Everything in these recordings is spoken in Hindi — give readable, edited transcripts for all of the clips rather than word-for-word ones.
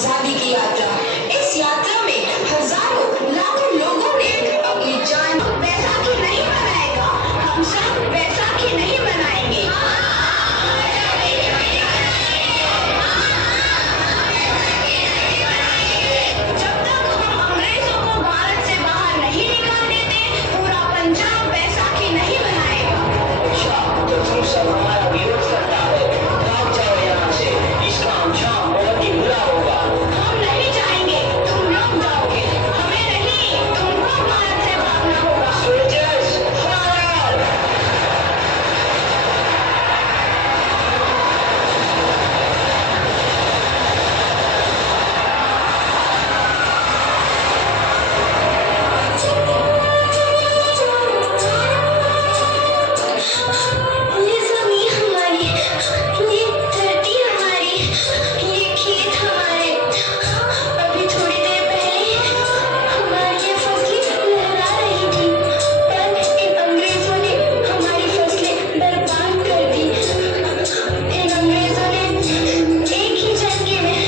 आजादी की यात्रा। इस यात्रा में हजारों लाखों लोगों ने अपनी जान। बैसाखी नहीं मनाएगा, हम सब बैसाखी नहीं मनाएंगे। जब तक हम अंग्रेजों को भारत से बाहर नहीं निकाल देते, पूरा पंजाब बैसाखी नहीं मनाएगा। अच्छा, तो तुम सब हमारा विरोध करता है, भाग जाओ यहाँ से। इसका अंजाम बहुत ही बुरा होगा। हम नहीं चाहेंगे तुम लोग जाओगे, हमें नहीं, तुमको भारत से भागना होगा। Soldiers, fire! ये जमीन हमारी, ये धरती हमारी, ये खेत हमारे। अभी थोड़ी देर पहले हमारी ये फसलें लहरा रही थी, पर इन अंग्रेजों ने हमारी फसलें बर्बाद कर दी। इन अंग्रेजों ने एक ही झटके में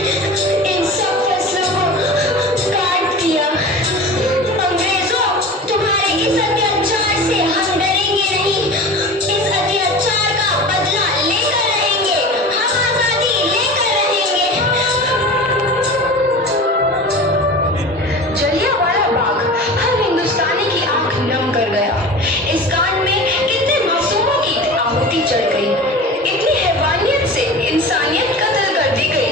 इन सब फसलों को काट दिया। अंग्रेजों, तुम्हारे इस अत्याचार से हम डरेंगे नहीं, इस अत्याचार का बदला लेकर रहेंगे, हम आजादी लेकर रहेंगे। जलियांवाला बाग हर हिंदुस्तानी की आंख नम कर गया। इस कांड में कितने मासूमों की आहुति चढ़ गई, इतनी हैवानियत से इंसानियत कत्ल कर दी गई।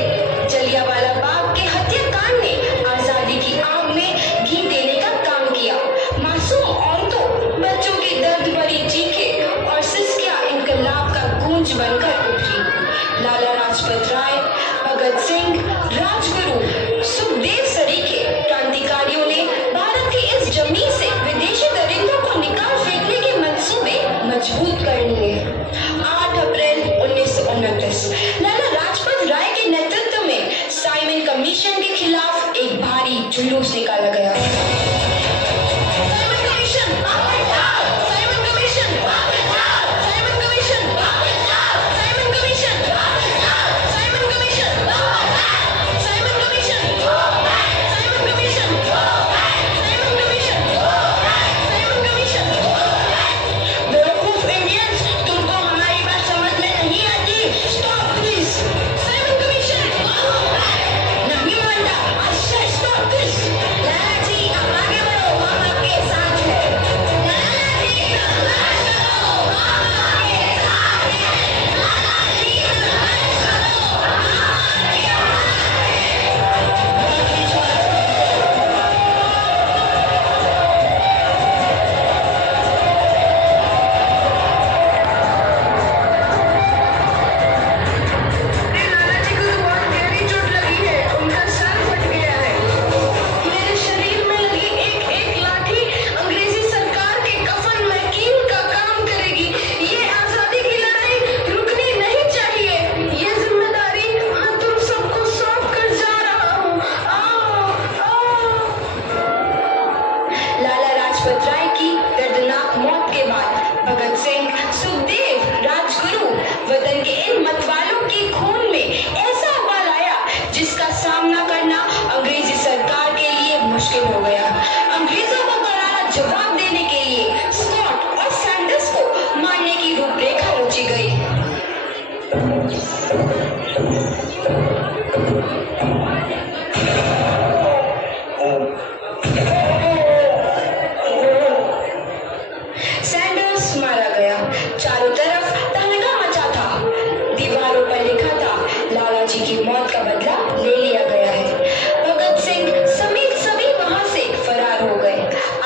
जलियांवाला बाग के हत्याकांड ने आजादी की आग में घी देने का काम किया। मासूम औरतों, बच्चों की दर्द भरी चीखें और सिसकियां इनकलाब का गूंज बनकर उठी। लाला लाजपत राय, भगत सिंह, राजगुरु, सुखदेव सरीखे क्रांतिकारियों ने भारत की इस जमीन से विदेशी दरिंदों को निकाल फेंकने के मंसूबे मजबूत कर लिए। 8 अप्रैल 1929 लाला लाजपत राय के नेतृत्व में साइमन कमीशन के खिलाफ एक भारी जुलूस निकाला गया। साइमन कमीशन वापस आओ! साइमन कमीशन वापस आओ! साइमन कमीशन वापस आओ! साइमन कमीशन वापस आओ! साइमन कमीशन वापस आओ! साइमन कमीशन वापस! साइमन कमीशन वापस! साइमन कमीशन वापस! साइमन कमीशन वापस! बेवकूफ इंडियंस, तुमको हमारी बात समझ में नहीं आती। Stop please. साइमन कमीशन वापस! नहीं मानता, I say stop this। लाला जी, आप आगे बढ़ो, हम आपके साथ हैं। लाला जी, संघर्ष करो, हम आपके साथ हैं। लाला जी, संघर्ष करो, हम आपके लाला जी को बहुत गहरी चोट लगी है, उनका सर फट गया है। मेरे शरीर में लगी एक एक लाठी अंग्रेजी सरकार के कफन में कील का काम करेगी। ये आजादी की लड़ाई रुकनी नहीं चाहिए। ये जिम्मेदारी मैं तुम सबको सौंप कर जा रहा हूँ। आओ, आओ। लाला लाजपत राय की दर्दनाक मौत के बाद भगत सिंह, सुखदेव, राजगुरु वतन के इन मतवालों के खून में ऐसा बल आया जिसका सामना करना अंग्रेजी सरकार के लिए मुश्किल हो गया। अंग्रेजों को करारा जवाब देने के लिए स्कॉट और सैंडर्स को मारने की रूपरेखा रची गई। सैंडर्स मारा गया। चारों तरफ तहलका मचा था। दीवारों पर लिखा था, लाला जी की मौत का बदला ले लिया गया है। भगत सिंह समेत सभी वहां से फरार हो गए।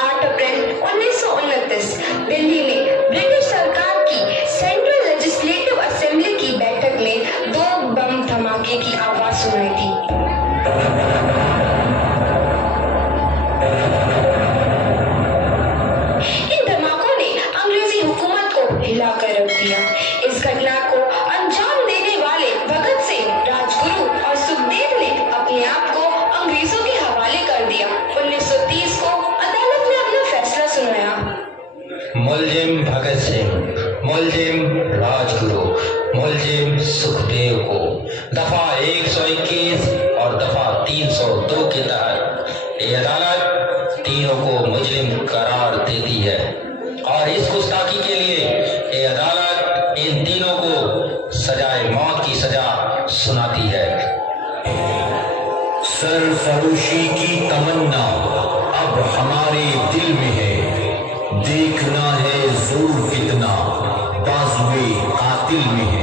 8 अप्रैल 1929 दिल्ली में ब्रिटिश सरकार की सेंट्रल लेजिस्लेटिव असेंबली की बैठक में 2 बम धमाके की आवाज सुनाई दी। इन धमाकों ने अंग्रेजी हुकूमत को हिलाकर रख दिया। इस घटना को अंजाम देने वाले भगत सिंह, राजगुरु और सुखदेव ने अपने आप को अंग्रेजों के हवाले कर दिया। 1930 को अदालत ने अपना फैसला सुनाया। मुलजिम भगत सिंह, मुलजिम राजगुरु, मुलजिम सुखदेव को दफा 121 और और दफा 302 के तहत ये अदालत तीनों को मुजरिम करार देती है और इस गुस्ताखी के लिए ये अदालत इन तीनों को सजाए मौत की सजा सुनाती है। सरफरोशी की तमन्ना अब हमारे दिल में है, देखना है जोर कितना बाजुए कातिल में है।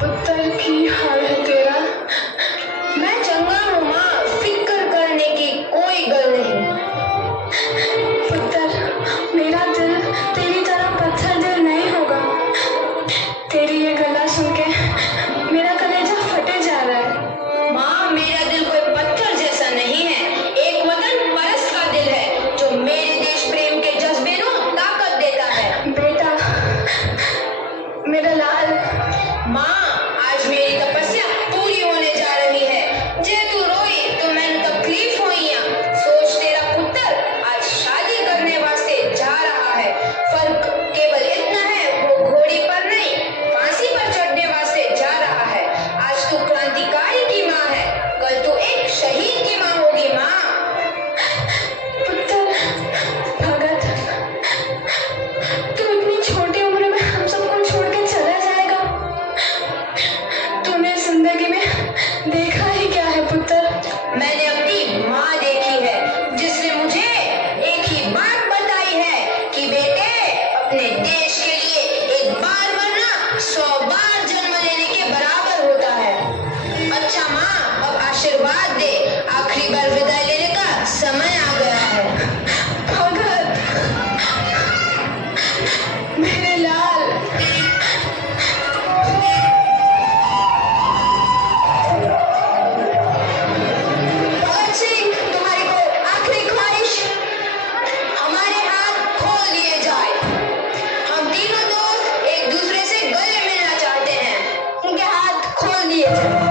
पुत्र की हाल है तेरा। मैं चंगा हूँ माँ, फिक्र करने की कोई गल नहीं। पुत्र, मेरा दिल तेरी तरह पत्थर दिल नहीं होगा। तेरी ये गला सुन के मेरा कलेजा फटे जा रहा है। माँ, मेरा दिल कोई पत्थर जैसा नहीं है, एक वतन परस्त का दिल है जो मेरे देश प्रेम के जज्बे को ताकत देता है। बेटा, मेरा लाल। माँ, आज मेरी तपस्या पूरी होने जा रही है। जे तू रोई तो मैंने तकलीफ हुई। सोच, तेरा पुत्र आज शादी करने वास्ते जा रहा है। फर्क केवल इतना है, वो घोड़ी पर नहीं फांसी पर चढ़ने वास्ते जा रहा है। आज तू क्रांतिकारी की माँ है, कल तू एक शहीद की माँ होगी। माँ। पुत्र भगत, तू इतनी छोटी उम्र में हम सबको छोड़ के चला जाएगा। तूने जिंदगी में देखा ही क्या है पुत्र? मैंने अपनी माँ देखी है, जिसने मुझे एक ही बात बताई है कि बेटे, अपने देश के लिए एक बार मरना 100 बार जन्म लेने के बराबर होता है। अच्छा माँ, अब आशीर्वाद दे, आखिरी बार विदाई लेने का समय आ गया है। भगत, मेरे लाल। भगत सिंह, तुम्हारी को आखिरी ख्वाहिश, हमारे हाथ खोल दिए जाए। हम तीनों दोस्त एक दूसरे से गले मिलना चाहते हैं, उनके हाथ खोल दिए जाए।